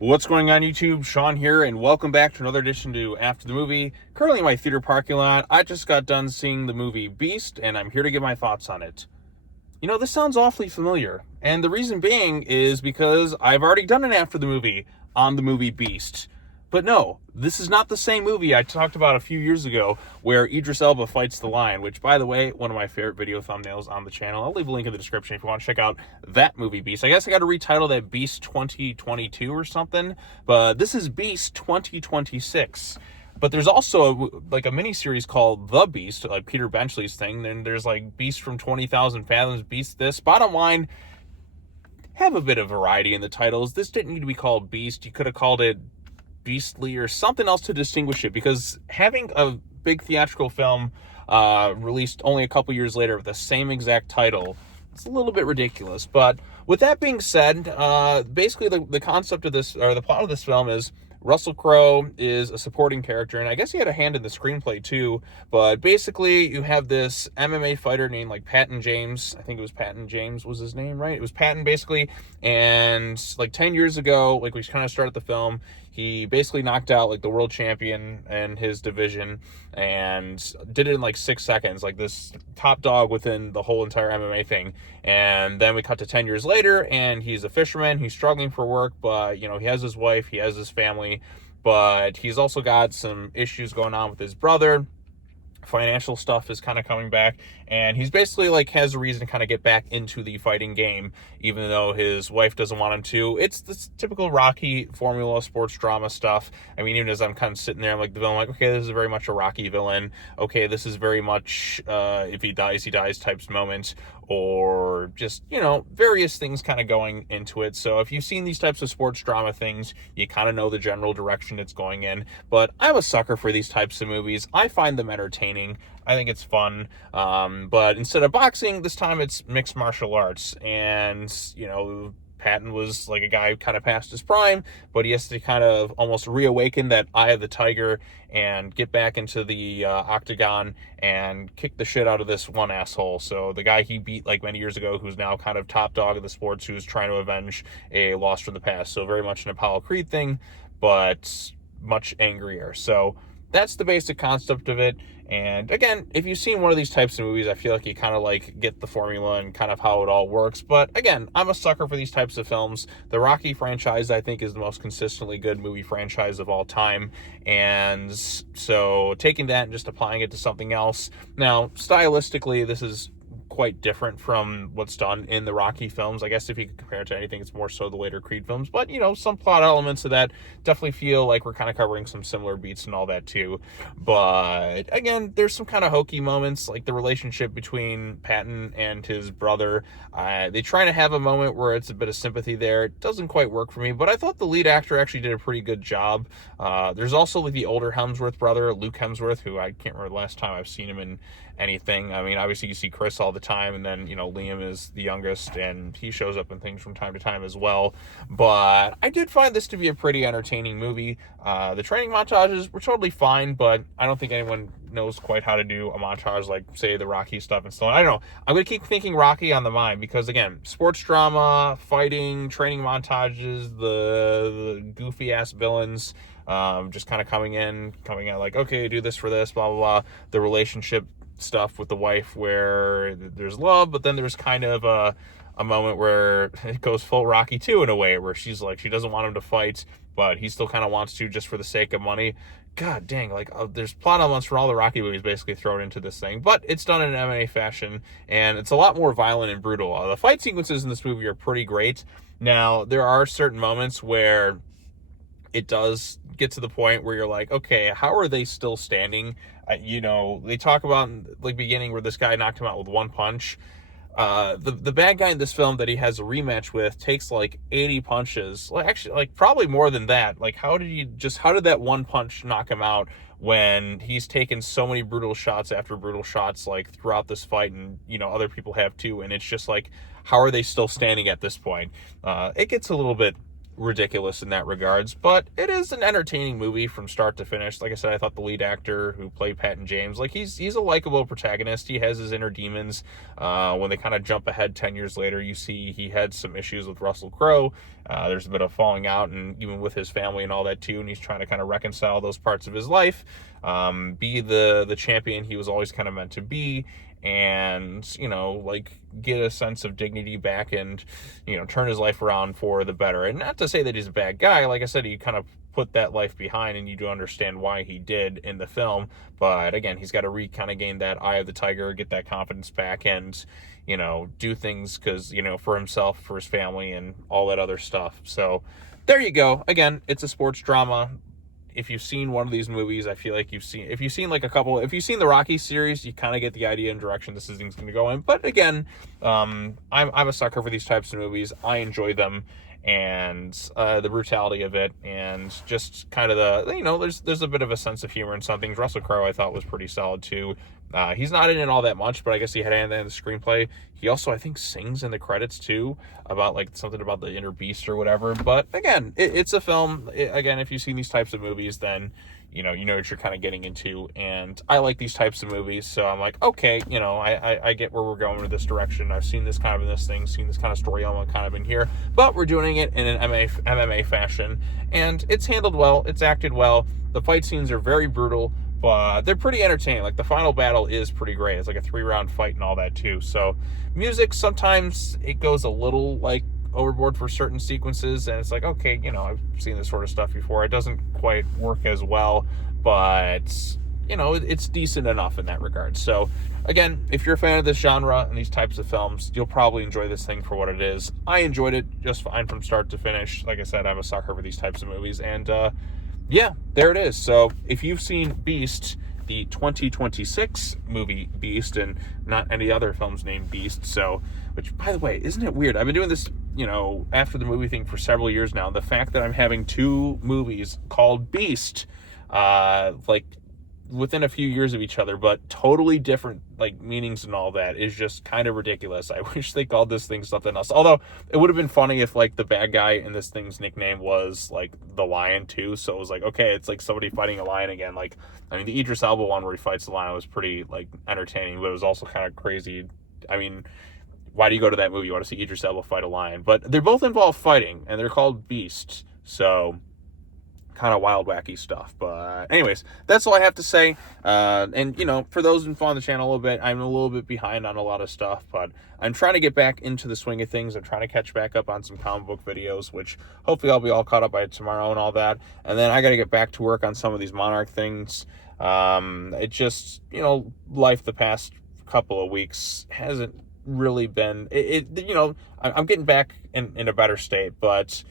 What's going on YouTube? Sean here, and welcome back to another edition to After the Movie. Currently in my theater parking lot. I just got done seeing the movie Beast, and I'm here to give my thoughts on it. You know, this sounds awfully familiar, and the reason being is because I've already done an After the Movie on the movie Beast. But no, this is not the same movie I talked about a few years ago where Idris Elba fights the lion, which, by the way, one of my favorite video thumbnails on the channel. I'll leave a link in the description if you want to check out that movie, Beast. I guess I got to retitle that Beast 2022 or something, but this is Beast 2026. But there's also a mini series called The Beast, like Peter Benchley's thing. Then there's like Beast from 20,000 Fathoms, Beast this. Bottom line, have a bit of variety in the titles. This didn't need to be called Beast. You could have called it Beastly or something else to distinguish it, because having a big theatrical film released only a couple years later with the same exact title, it's a little bit ridiculous. But with that being said, basically the concept of this, or the plot of this film, is Russell Crowe is a supporting character, and I guess he had a hand in the screenplay too, but basically you have this MMA fighter named like Patton James. I think it was Patton James was his name, right? It was Patton, basically. And like 10 years ago, like we kind of started the film, he basically knocked out like the world champion in his division and did it in like 6 seconds, like this top dog within the whole entire MMA thing. And then we cut to 10 years later, and he's a fisherman. He's struggling for work, but you know, he has his wife, he has his family, but he's also got some issues going on with his brother. Financial stuff is kind of coming back, and he's basically like has a reason to kind of get back into the fighting game, even though his wife doesn't want him to. It's this typical Rocky formula, sports drama stuff. I mean, even as I'm kind of sitting there, I'm like, the villain, like, okay, this is very much a Rocky villain. Okay, this is very much if he dies types moment, or just, you know, various things kind of going into it. So if you've seen these types of sports drama things, you kind of know the general direction it's going in. But I'm a sucker for these types of movies. I find them entertaining. I think it's fun. But instead of boxing, this time it's mixed martial arts. And, you know, Patton was like a guy who kind of past his prime, but he has to kind of almost reawaken that eye of the tiger and get back into the octagon and kick the shit out of this one asshole. So the guy he beat like many years ago, who's now kind of top dog of the sports, who's trying to avenge a loss from the past. So very much an Apollo Creed thing, but much angrier. So that's the basic concept of it. And again, if you've seen one of these types of movies, I feel like you kind of like get the formula and kind of how it all works. But again, I'm a sucker for these types of films. The Rocky franchise, I think, is the most consistently good movie franchise of all time. And so taking that and just applying it to something else. Now, stylistically, this is quite different from what's done in the Rocky films. I guess if you could compare it to anything, it's more so the later Creed films. But, you know, some plot elements of that definitely feel like we're kind of covering some similar beats and all that too. But again, there's some kind of hokey moments, like the relationship between Patton and his brother. They try to have a moment where it's a bit of sympathy there. It doesn't quite work for me, but I thought the lead actor actually did a pretty good job. There's also like the older Hemsworth brother, Luke Hemsworth, who I can't remember the last time I've seen him in anything. I mean, obviously you see Chris all the time, and then, you know, Liam is the youngest, and he shows up in things from time to time as well. But I did find this to be a pretty entertaining movie. The training montages were totally fine, but I don't think anyone knows quite how to do a montage like, say, the Rocky stuff and so on. I don't know. I'm going to keep thinking Rocky on the mind, because, again, sports drama, fighting, training montages, the goofy-ass villains, just kind of coming out like, okay, do this for this, blah, blah, blah. The relationship stuff with the wife where there's love, but then there's kind of a moment where it goes full Rocky 2 in a way, where she's like, she doesn't want him to fight, but he still kind of wants to just for the sake of money. God dang, like there's plot elements for all the Rocky movies basically thrown into this thing, but it's done in an MMA fashion, and it's a lot more violent and brutal. The fight sequences in this movie are pretty great. Now, there are certain moments where it does get to the point where you're like, okay, how are they still standing? You know, they talk about like beginning where this guy knocked him out with one punch. The bad guy in this film that he has a rematch with takes like 80 punches. Like, actually, like probably more than that. Like, how did that one punch knock him out when he's taken so many brutal shots after brutal shots like throughout this fight, and, you know, other people have too, and it's just like, how are they still standing at this point? It gets a little bit ridiculous in that regards, but it is an entertaining movie from start to finish. Like I said, I thought the lead actor who played Patton James, like he's a likable protagonist. He has his inner demons. When they kind of jump ahead 10 years later, you see he had some issues with Russell Crowe. There's a bit of falling out, and even with his family and all that too, and he's trying to kind of reconcile those parts of his life, be the champion he was always kind of meant to be, and, you know, like, get a sense of dignity back and, you know, turn his life around for the better. And not to say that he's a bad guy. Like I said, he kind of put that life behind, and you do understand why he did in the film. But again, he's got to kind of gain that eye of the tiger, get that confidence back, and, you know, do things because, you know, for himself, for his family, and all that other stuff. So there you go. Again, it's a sports drama. If you've seen one of these movies, I feel like if you've seen the Rocky series, you kind of get the idea and direction this thing's going to go in. But again, I'm a sucker for these types of movies. I enjoy them, and the brutality of it, and just kind of the, you know, there's a bit of a sense of humor in some things. Russell Crowe, I thought, was pretty solid too. He's not in it all that much, but I guess he had in the screenplay. He also, I think, sings in the credits too, about like something about the inner beast or whatever. But again, it's a film. Again, if you've seen these types of movies, then you know what you're kind of getting into. And I like these types of movies, so I'm like, okay, you know, I get where we're going with this direction. I've seen this kind of in this thing, seen this kind of story element kind of in here, but we're doing it in an MMA fashion, and it's handled well, it's acted well. The fight scenes are very brutal, but they're pretty entertaining. Like, the final battle is pretty great. It's like a 3-round fight and all that too. So music, sometimes it goes a little like overboard for certain sequences, and it's like, okay, you know, I've seen this sort of stuff before. It doesn't quite work as well, but, you know, it's decent enough in that regard. So again, if you're a fan of this genre and these types of films, you'll probably enjoy this thing for what it is. I enjoyed it just fine from start to finish. Like I said, I'm a sucker for these types of movies, and yeah, there it is. So if you've seen Beast, the 2026 movie Beast, and not any other films named Beast, so, which, by the way, isn't it weird? I've been doing this, you know, after the movie thing for several years now. The fact that I'm having 2 movies called Beast, like, within a few years of each other, but totally different, like, meanings and all that, is just kind of ridiculous. I wish they called this thing something else. Although it would have been funny if, like, the bad guy in this thing's nickname was like the Lion too. So it was like, okay, it's like somebody fighting a lion again. Like, I mean, the Idris Elba one where he fights the lion was pretty, like, entertaining, but it was also kind of crazy. I mean, why do you go to that movie? You want to see Idris Elba fight a lion? But they both involve fighting, and they're called Beasts. So kind of wild, wacky stuff. But anyways, that's all I have to say. And, you know, for those who follow the channel a little bit, I'm a little bit behind on a lot of stuff, but I'm trying to get back into the swing of things. I'm trying to catch back up on some comic book videos, which hopefully I'll be all caught up by tomorrow and all that. And then I got to get back to work on some of these Monarch things. It just, you know, life the past couple of weeks hasn't really been, you know, I'm getting back in a better state, but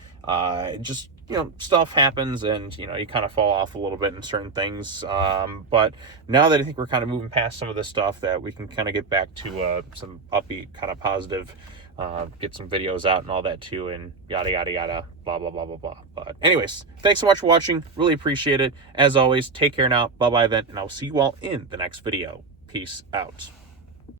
just, you know, stuff happens, and, you know, you kind of fall off a little bit in certain things. But now that I think we're kind of moving past some of this stuff, that we can kind of get back to some upbeat, kind of positive, get some videos out and all that too, and yada, yada, yada, blah, blah, blah, blah, blah. But anyways, thanks so much for watching. Really appreciate it. As always, take care now. Bye-bye then, and I'll see you all in the next video. Peace out.